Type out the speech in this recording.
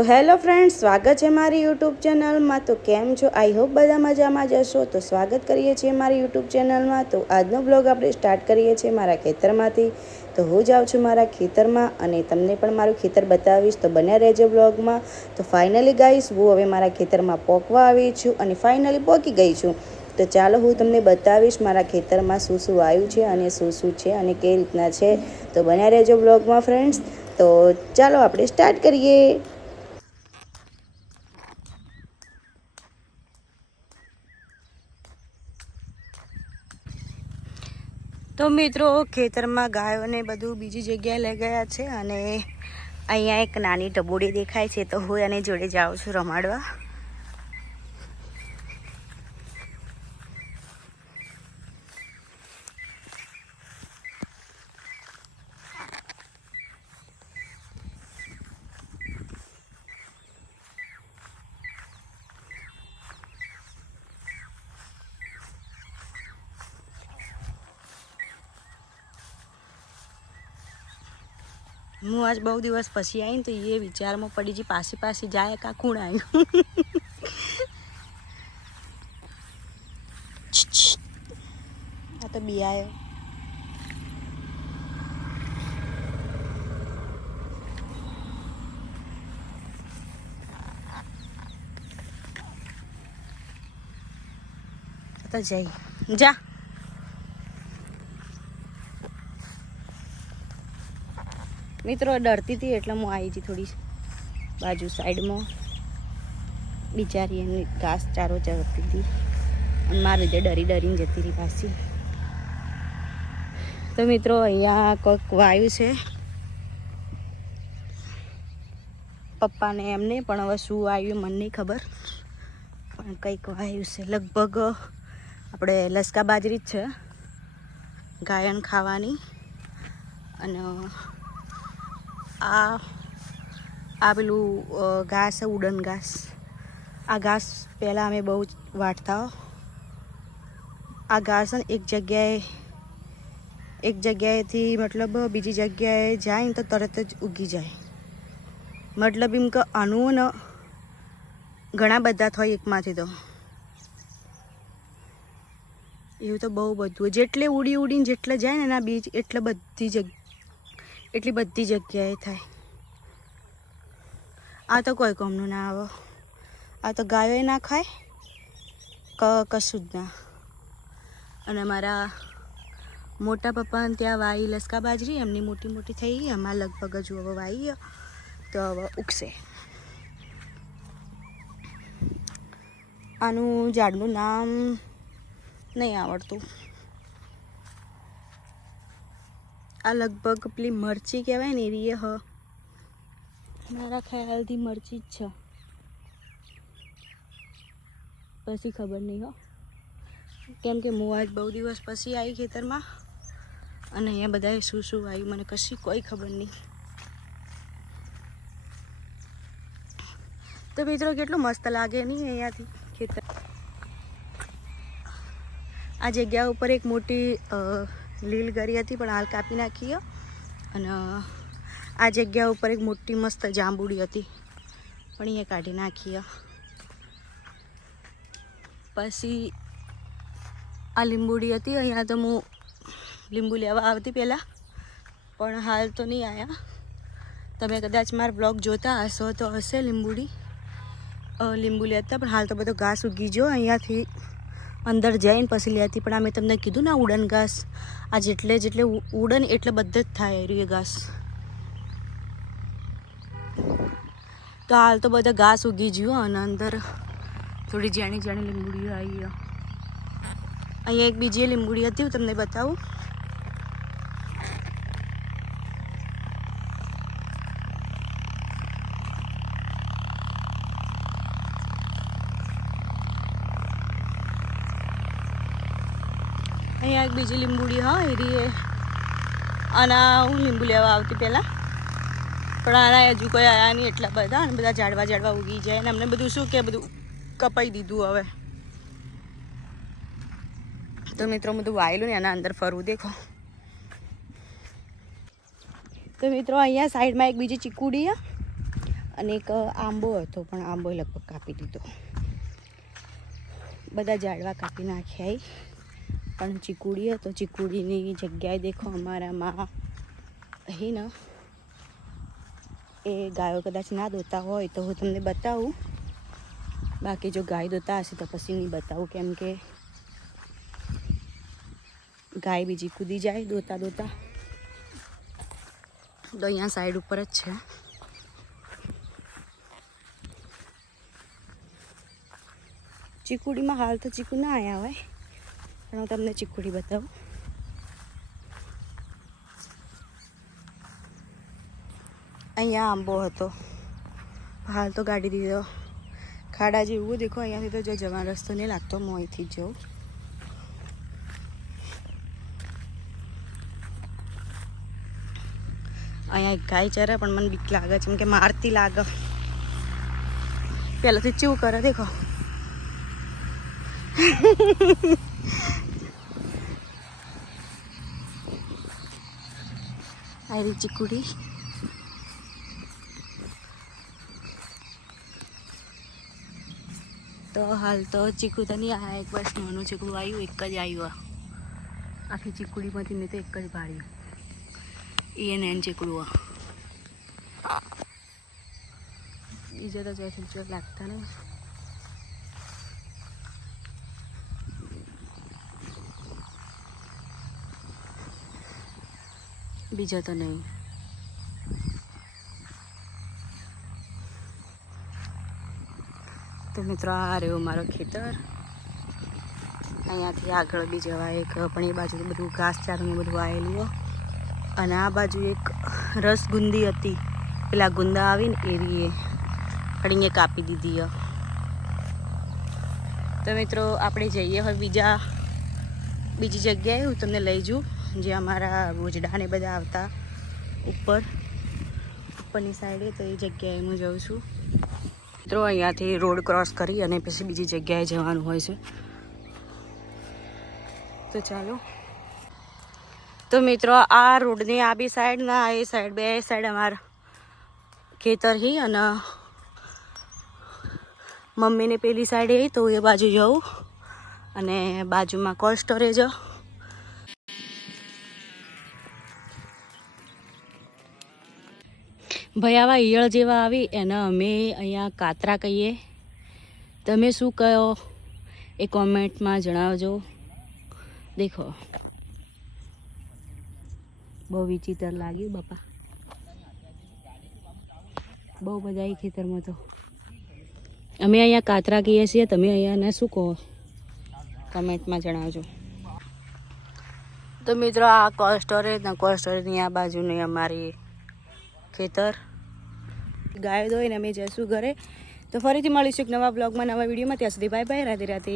तो hello friends, स्वागत है मारी यूट्यूब चैनल में। तो केम छो? आई होप बधा मजा में जशो। तो स्वागत करिए छीए मारी यूट्यूब चैनल में। तो आजनो ब्लॉग आपणे स्टार्ट करिए छीए मारा खेतरमांथी। तो हूँ जाऊँ छुं मारा खेतरमां अने तमने पण मारुं खेतर बतावीश। तो बन्या रहेजो ब्लॉग में। तो फाइनली गाइस हूँ हवे मारा खेतरमां पोकवा आवी छुं अने फाइनली पोकी गई छुं। तो चालो हूँ तमने बतावीश मारा खेतर में शुं शुं आव्युं छे अने शुं शुं छे अने केवी रीतना छे। तो बन्या रहेजो ब्लॉग में फ्रेंड्स। तो चालो आपणे स्टार्ट करिए। तो मित्रों खेतर में गायों ने बधु बीजी जगह लई गया है अने अहींया एक नानी टबोड़ी देखाय छे। तो हूँ एनी जोड़े जाऊँ छुं रमाडवा। हूँ आज बहु दिवस पछी आई तो ये विचार में पड़ी जी पासी पासी जाए का खूण आव्युं। आ तो बी आयो। तो जाई जा। मित्रों डरती थी एटले हूँ आई थी थोड़ी बाजू साइड में। बिचारी एने घास चारो चरती थी अने मारे लीधे डरी डरीने जती रही पासी। तो मित्रों अहींया कोईक वायु छे पप्पा ने एमने पण हवे शुं आव्युं मने नहीं खबर, पण कंईक वायु छे। लगभग आपणे लसका बाजरी ज छे गायन खावानी। अने आ पेલું घास उड़न घास। आ घास पहला अमे बहु वाटता। आ घास एक जगह मतलब बीजी जगह जाए तो तरत ज उगी जाए। मतलब एम के आनु न घणा बधा थाय एकमांथी। तो एवुं तो बहु बधुं जेटले उड़ी उड़ीने जेटले जाए ने एना बीज एटली बधी जग्याए थाय। आ तो कोई कामनुं ना आवे। आ तो गायोय ना खाय कशुं ज ना। अने मारा मोटा पप्पा त्यां वाई लसका बाजरी एमनी मोटी मोटी थई गई। अमार लगभग हजू हवे वाई तो हवे उगशे। आनुं झाडनुं नाम नहीं आवड़तुं। आ लगभग पेली मरची कहेवाय ने एवी ह। मारा ख्यालथी मरची ज छे, पछी खबर नहीं हो। केम के हूँ आज बहु दिवस पछी आई खेतर में अने अहींया बधाए शुं शुं आव्युं मने कशी कोई खबर नहीं। तो मित्रों केटलुं मस्त लागे नहीं अहींयाथी खेतर। आ जग्या उपर एक मोटी લીલ ગરી હતી પણ હાલ કાપી નાખી અને આ જગ્યા ઉપર એક મોટી મસ્ત જાંબુડી હતી પણ અહીંયા કાઢી નાખી। પછી આ લીંબુડી હતી। અહીંયા તો હું લીંબુ લેવા આવતી પહેલાં પણ હાલ તો નહીં આવ્યા। તમે કદાચ મારા બ્લોગ જોતા હશો તો હશે લીંબુ લેતા પણ હાલ તો બધો ઘાસ ઉગી ગયો અહીંયાથી अंदर जाए पछी लेती। पण मैं तमने कीधुं ना उड़न घास आ जेटले जेटले उड़न एटले बधे ज थाय ए घास। तो हाल तो बधा घास उगी गयुं अने अंदर थोड़ी जाणी जाणी લીંબુડીઓ आई। अहीं एक बीजी લીંબુડી हती हूँ तमने बताऊँ। अहींया एक बीजी લીંબુડી हाँ एरिए आना हूँ લીંબુ लेवा आवती पहला पण आना हजू कोई आया नहीं एटला बधा अने बधा झाड़वा उगी जाए अने अमने बधुं शुं के बधुं कपाई दीधुं हवे। तो मित्रों बधुं वायेलुं ने एना अंदर फरवुं देखो। तो मित्रों अहींया साइड में एक बीजी चीकुडी है અને એક આંબો હતો, પણ આંબો લગભગ કાપી દીધો. બધા ઝાડવા કાપી નાખ્યા. પણ ચીકુડી હતો, ચીકુડીની જગ્યાએ દેખો અમારામાં અહીં ને એ ગાયો કદાચ ના દોતા હોય તો હું તમને બતાવું. બાકી જો ગાય દોતા હશે તો પછી નહીં બતાવું, કેમ કે ગાય બીજી કૂદી જાય દોતા દોતા. તો અહીંયા સાઈડ ઉપર જ છે. ચીકુડીમાં હાલ તો ચીકુ ના આવ્યા હોય, પણ હું તમને ચીકુડી બતાવું. અહીંયા આંબો હતો, હાલ તો ગાડી દીધો. ખાડા જેવું દેખો, અહીંયાથી તો જો જવાનો રસ્તો નહીં લાગતો, હું અહીંથી જ જાઉં. અહીંયા એક ગાય ચરે, પણ મને બીક લાગે છે, કેમ કે મારતી લાગે. પહેલાંથી ચેવું કરે દેખો. આયરી ચીકુડી. તો હાલ તો ચીકુ તો નહીં આવ્યા, એક બસ નાનું ચીકડું આવ્યું, એક જ આવ્યું. આખી ચીકુડીમાંથી મેં તો એક જ ભાડ્યું. એને ચીકડું બીજા તો જ્યાંથી જો લાગતા નહીં. બીજા તો નહીં. તો મિત્રો આ રહ્યું મારો ખેતર. અહીંયાથી આગળ બી જવાય એક, પણ એ બાજુ બધું ઘાસચારું બધું આવેલું. અને આ બાજુ એક રસગુંદી હતી, પેલા ગુંદા આવીને એવી પણ એ કાપી દીધી. તો મિત્રો આપણે જઈએ હવે બીજી જગ્યાએ. હું તમને લઈ જાઉં જે અમારા ભોજડા ને બધા આવતા ઉપરની સાઈડે. તો એ જગ્યાએ હું જાઉં છું. મિત્રો અહીંયાથી રોડ ક્રોસ કરી અને પછી બીજી જગ્યાએ જવાનું હોય છે. તો ચાલો. તો મિત્રો આ રોડની આ બી સાઈડ ના એ સાઈડ, બે સાઈડ અમારા ખેતર હી. અને મમ્મીને પેલી સાઈડ એ, તો એ બાજુ જાઉં. અને બાજુમાં કોલ્ડ સ્ટોરેજ. ભાઈ આવા ઈયળ જેવા આવી એને અમે અહીંયા કાતરા કહીએ. તમે શું કહો એ કોમેન્ટમાં જણાવજો. દેખો બહુ વિચિત્ર લાગ્યું બાપા, બહુ બધા ખેતરમાં. તો અમે અહીંયા કાતરા કહીએ છીએ, તમે અહીંયાને શું કહો કમેન્ટમાં જણાવજો. તો મિત્રો આ કોલ્ડ સ્ટોરેજની આ બાજુની અમારી ખેતર. ગાય દોઈને અમે જઈશું ઘરે. તો ફરીથી મળીશું એક નવા બ્લોગમાં, નવા વિડીયોમાં. ત્યાં સુધી બાય બાય, રાધે રાધે.